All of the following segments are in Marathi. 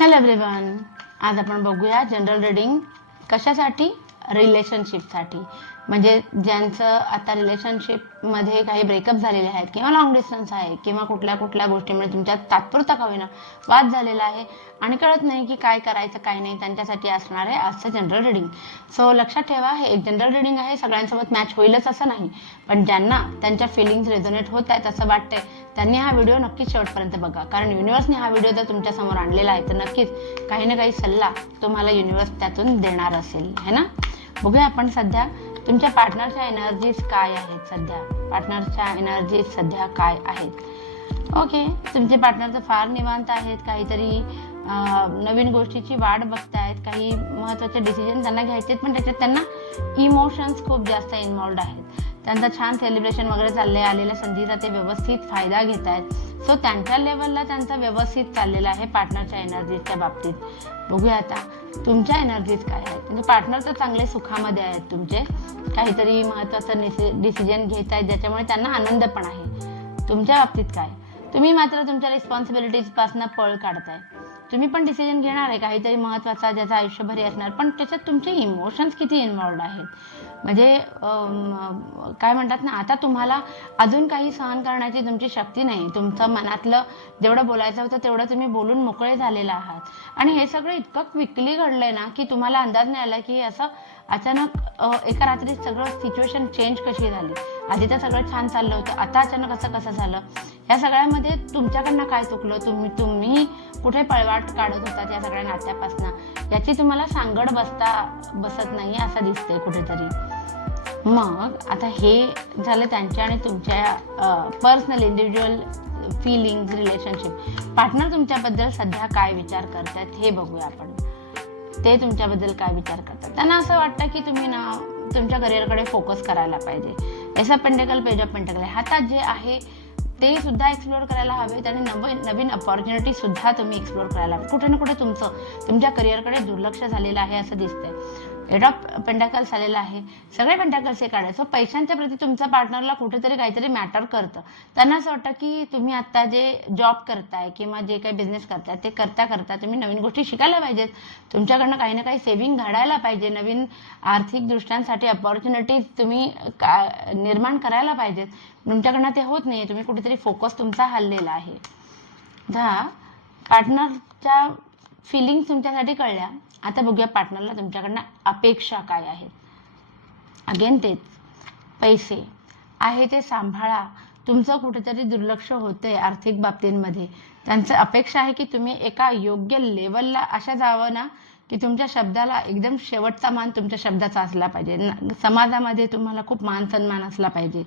हॅलो एव्हरीवन, आज आपण बघूया जनरल रीडिंग कशासाठी, रिलेशनशिपसाठी. म्हणजे ज्यांचं आता रिलेशनशिपमध्ये काही ब्रेकअप झालेले आहेत किंवा लॉंग डिस्टन्स आहे किंवा कुठल्या कुठल्या गोष्टीमुळे तुमच्यात तात्पुरता का होईना वाद झालेला आहे आणि कळत नाही की काय करायचं काय नाही, त्यांच्यासाठी असणार आहे आजचं जनरल रीडिंग. सो लक्षात ठेवा, हे एक जनरल रीडिंग आहे, सगळ्यांसोबत मॅच होईलच असं नाही, पण ज्यांना त्यांच्या फिलिंग्स रेझोनेट होत आहेत असं वाटतंय त्यांनी हा व्हिडिओ नक्कीच शेवटपर्यंत बघा. कारण युनिवर्सने हा व्हिडिओ जर तुमच्या समोर आणलेला आहे तर नक्कीच काही ना काही सल्ला तुम्हाला युनिवर्स त्यातून देणार असेल, है ना. बघूया आपण सध्या तुमच्या पार्टनरच्या एनर्जीज काय आहेत. पार्टनरच्या एनर्जीज सध्या काय आहेत. ओके, तुमचे पार्टनर तर फार निवांत आहेत, काहीतरी नवीन गोष्टीची वाट बघतायत, काही महत्त्वाचे डिसिजन त्यांना घ्यायचे आहेत, पण त्याच्यात त्यांना इमोशन्स खूप जास्त इन्व्हॉल्ड आहेत. त्यांचं छान सेलिब्रेशन वगैरे चाललंय, आलेल्या संधीचा ते व्यवस्थित फायदा घेत आहेत. सो त्यांच्या लेवलला त्यांचा व्यवस्थित चाललेला आहे पार्टनरच्या एनर्जीजच्या बाबतीत. बघूया आता तुमच्या एनर्जीज काय आहेत. म्हणजे पार्टनर तर चांगले सुखामध्ये आहेत तुमचे, काहीतरी महत्त्वाचं डिसिजन घेत आहेत ज्याच्यामुळे त्यांना आनंद पण आहे. तुमच्या बाबतीत काय, तुम्ही मात्र तुमच्या रिस्पॉन्सिबिलिटीजपासून पळ काढताय. तुम्ही पण डिसिजन घेणार आहे काहीतरी महत्त्वाचा ज्याचा आयुष्यभरी असणार, पण त्याच्यात तुमचे इमोशन्स किती इन्व्हॉल्ड आहेत. म्हणजे काय म्हणतात ना, आता तुम्हाला अजून काही सहन करण्याची तुमची शक्ती नाही. तुमचं मनातलं जेवढं बोलायचं होतं तेवढं तुम्ही बोलून मोकळे झालेला आहात आणि हे सगळं इतकं क्विकली घडलंय ना की तुम्हाला अंदाज नाही आला की असं अचानक एका रात्रीत सगळं सिच्युएशन चेंज कशी झाली. आधी तर सगळं छान चाललं होतं, आता अचानक असं कसं झालं. या सगळ्यामध्ये तुमच्याकडनं काय चुकलं, तुम्ही कुठे पळवाट काढत होता या सगळ्या नात्यापासून, याची तुम्हाला सांगड बसत नाही असं दिसतंय कुठेतरी. मग आता हे झालं त्यांच्या आणि तुमच्या personal individual feelings, relationship. Partner तुमच्याबद्दल सध्या काय विचार करतात हे बघूया आपण. ते तुमच्याबद्दल काय विचार करतात. त्यांना असं वाटतं की तुम्ही ना तुमच्या करिअरकडे फोकस करायला पाहिजे. S of pentacle, page of pentacle हातात जे आहे ते सुद्धा एक्सप्लोअर करायला हवेत आणि नवीन अपॉर्च्युनिटी सुद्धा तुम्ही एक्सप्लोअर करायला हवे. कुठे ना कुठे तुमच्या करिअरकडे दुर्लक्ष झालेलं आहे असं दिसतंय. एट ऑफ पेंटाकल्स आलेला आहे, सगळे पेंटाकल्स हे काढायचं. पैशांच्या प्रती तुमच्या पार्टनरला कुठेतरी काहीतरी मॅटर करतं. त्यांना असं वाटतं की तुम्ही आता जे जॉब करताय किंवा जे काही बिझनेस करताय ते करता तुम्ही नवीन गोष्टी शिकायला पाहिजेत. तुमच्याकडनं काही ना काही सेव्हिंग घडायला पाहिजे. नवीन आर्थिक दृष्ट्यांसाठी अपॉर्च्युनिटीज तुम्ही निर्माण करायला पाहिजेत. तुमच्याकडनं ते होत नाही, तुम्ही कुठेतरी फोकस तुमचा हललेला आहे. पार्टनरच्या फिलिंग्स तुमच्यासाठी कळल्या. आता बघूया पार्टनरला तुमच्याकडनं अपेक्षा काय आहेत. अगेन तेच, पैसे आहे ते सांभाळा. तुमचं कुठेतरी दुर्लक्ष होतंय आर्थिक बाबतींमध्ये. त्यांचं अपेक्षा आहे की तुम्ही एका योग्य लेवलला अशा जावं ना की तुमच्या शब्दाला एकदम शेवटचा मान तुमच्या शब्दाचा असला पाहिजे. समाजामध्ये तुम्हाला खूप मान सन्मान असला पाहिजे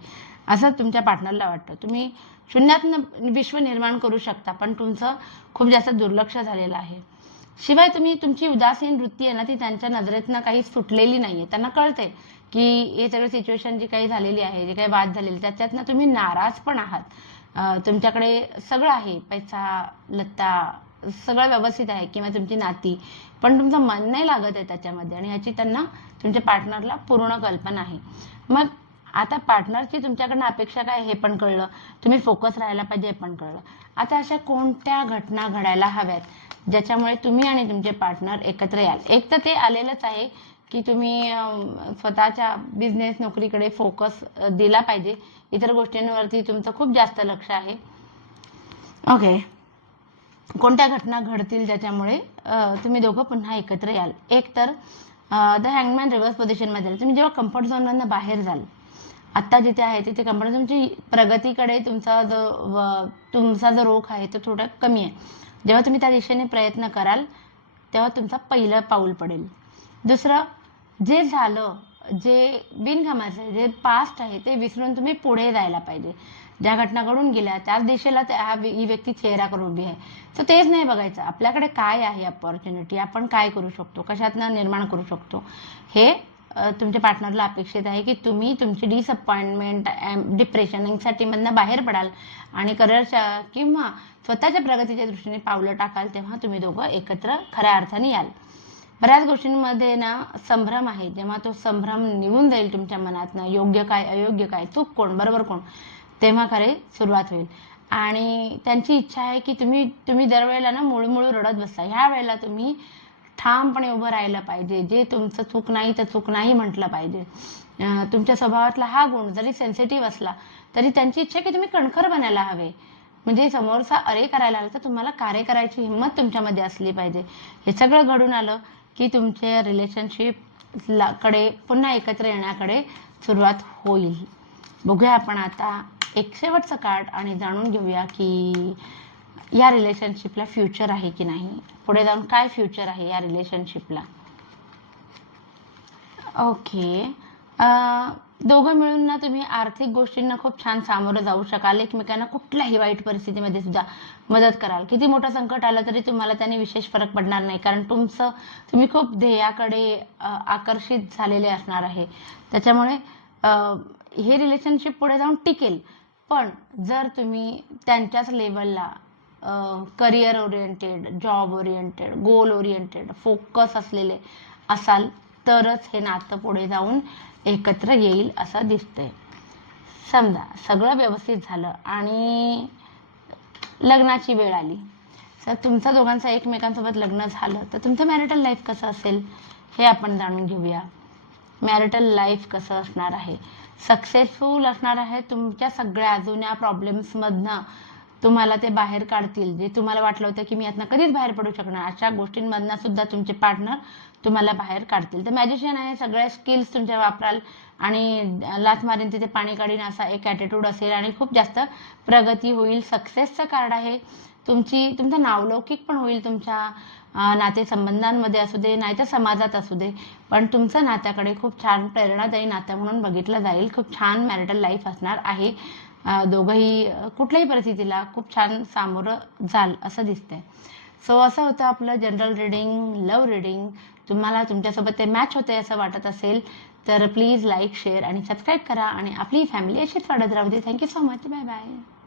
असं तुमच्या पार्टनरला वाटतं. तुम्ही शून्यातनं विश्व निर्माण करू शकता, पण तुमचं खूप जास्त दुर्लक्ष झालेलं आहे. शिवाय तुमची उदासीन वृत्ती आहे ना ती त्यांच्या नजरेतनं काही सुटलेली नाहीये. त्यांना कळतंय की हे सगळं सिच्युएशन जी काही झालेली आहे, जे काही वाद झालेले त्याच्यातनं तुम्ही नाराज पण आहात. तुमच्याकडे सगळं आहे, पैसा लत्ता सगळं व्यवस्थित आहे किंवा तुमची नाती, पण तुमचं मन नाही लागत आहे त्याच्यामध्ये आणि ह्याची त्यांना तुमच्या पार्टनरला पूर्ण कल्पना आहे. मग आता पार्टनरची तुमच्याकडनं अपेक्षा काय हे पण कळलं, तुम्ही फोकस राहायला पाहिजे हे पण कळलं. आता अशा कोणत्या घटना घडायला हव्यात ज्याच्यामुळे तुम्ही आणि तुमचे पार्टनर एकत्र याल. एक तर ते आलेलंच आहे की तुम्ही स्वतःच्या बिझनेस नोकरीकडे फोकस दिला पाहिजे. इतर गोष्टींवरती तुमचं खूप जास्त लक्ष आहे. ओके, कोणत्या घटना घडतील ज्याच्यामुळे तुम्ही दोघं पुन्हा एकत्र याल. एक तर द हँगमॅन रिव्हर्स पोझिशनमध्ये तुम्ही जेव्हा कम्फर्ट झोनमधनं बाहेर जाल, आत्ता जिथे आहे तिथे कम्फर्ट, तुमची प्रगतीकडे तुमचा जो रोख आहे तो थोडा कमी आहे. जेव्हा तुम्ही त्या दिशेने प्रयत्न कराल तेव्हा तुमचा पहिलं पाऊल पडेल. दुसरं, जे झालं, जे बिनकामाचं जे पास्ट आहे ते विसरून तुम्ही पुढे जायला पाहिजे. ज्या घटना घडून गेल्या त्याच दिशेला ही व्यक्ती चेहरा करून उभी आहे. तर तेच नाही बघायचं आपल्याकडे काय आहे अपॉर्च्युनिटी, आपण काय करू शकतो, कशातनं निर्माण करू शकतो. हे तुमच्या पार्टनरला अपेक्षित आहे की तुम्ही तुमची डिसअपॉइंटमेंट, डिप्रेशन, एन्झायटीमधनं बाहेर पडाल आणि करिअरच्या किंवा स्वतःच्या प्रगतीच्या दृष्टीने पावलं टाकाल, तेव्हा तुम्ही दोघं एकत्र खऱ्या अर्थाने याल. बऱ्याच गोष्टींमध्ये ना संभ्रम आहे. जेव्हा तो संभ्रम निघून जाईल तुमच्या मनातनं, योग्य काय अयोग्य काय, चूक कोण बरोबर कोण, तेव्हा खरे सुरुवात होईल. आणि त्यांची इच्छा आहे की तुम्ही दरवेळेला ना मुळू रडत बसता. ह्या वेळेला तुम्ही ठामपणे उभं राहिलं पाहिजे. जे तुमचं चूक नाही तर चूक नाही म्हटलं पाहिजे. तुमच्या स्वभावातला हा गुण जरी सेन्सिटिव्ह असला तरी त्यांची इच्छा की तुम्ही कणखर बनायला हवे. म्हणजे समोरचा अरे करायला आला तर तुम्हाला कार्य करायची हिंमत तुमच्यामध्ये असली पाहिजे. हे सगळं घडून आलं की तुमच्या रिलेशनशिप कडे पुन्हा एकत्र येण्याकडे सुरुवात होईल. बघूया आपण आता एक शेवटचं कार्ड आणि जाणून घेऊया की या रिलेशनशिपला फ्युचर आहे की नाही. पुढे जाऊन काय फ्युचर आहे या रिलेशनशिपला. ओके, दोघं मिळून ना तुम्ही आर्थिक गोष्टींना खूप छान सामोरं जाऊ शकाल. एकमेकांना कुठल्याही वाईट परिस्थितीमध्ये सुद्धा मदत कराल. किती मोठं संकट आलं तरी तुम्हाला त्याने विशेष फरक पडणार नाही, कारण तुम्ही खूप ध्येयाकडे आकर्षित झालेले असणार आहे. त्याच्यामुळे हे रिलेशनशिप पुढे जाऊन टिकेल. पण जर तुम्ही त्यांच्याच लेवलला career oriented, job oriented, goal oriented, focus असलेले असाल तरच हे नातं पुढे जाऊन एकत्र येईल असं दिसतंय. समजा सगळं व्यवस्थित झालं आणि लग्नाची वेळ आली, तर तुमच्या दोघांचं एकमेकांसोबत लग्न झालं तर तुमचं मॅरिटल लाईफ कसं असेल हे आपण जाणून घेऊया. मॅरिटल लाईफ कसं असणार आहे. सक्सेसफुल असणार आहे. तुमच्या सगळ्या जुन्या प्रॉब्लेम्समधनं तुम्हाला ते बाहेर काढतील. जे तुम्हाला वाटलं होतं की मी यातनं कधीच बाहेर पडू शकणार, अशा गोष्टींमधनं सुद्धा तुमचे पार्टनर तुम्हाला बाहेर काढतील. तर मॅजिशियन आहे. सगळ्या स्किल्स तुमच्या वापराल आणि लाथ मारीन तिथे पाणी काढीन असा एक ॲटिट्यूड असेल आणि खूप जास्त प्रगती होईल. सक्सेसचं कार्ड आहे. तुमचं नावलौकिक पण होईल तुमच्या नातेसंबंधांमध्ये असू दे नाहीतर समाजात असू दे, पण तुमचं नात्याकडे खूप छान प्रेरणादायी नातं म्हणून बघितलं जाईल. खूप छान मॅरिटल लाईफ असणार आहे. दोघंही कुठल्याही परिस्थितीला खूप छान सामोरं जाल असं दिसतंय. सो असं होतं आपलं जनरल रिडिंग, लव्ह रिडिंग. तुम्हाला तुमच्यासोबत ते मॅच होते असं वाटत असेल तर प्लीज लाईक, शेअर आणि सबस्क्राईब करा आणि आपली फॅमिली अशीच वाढत राहू दे. Thank you so much. Bye bye.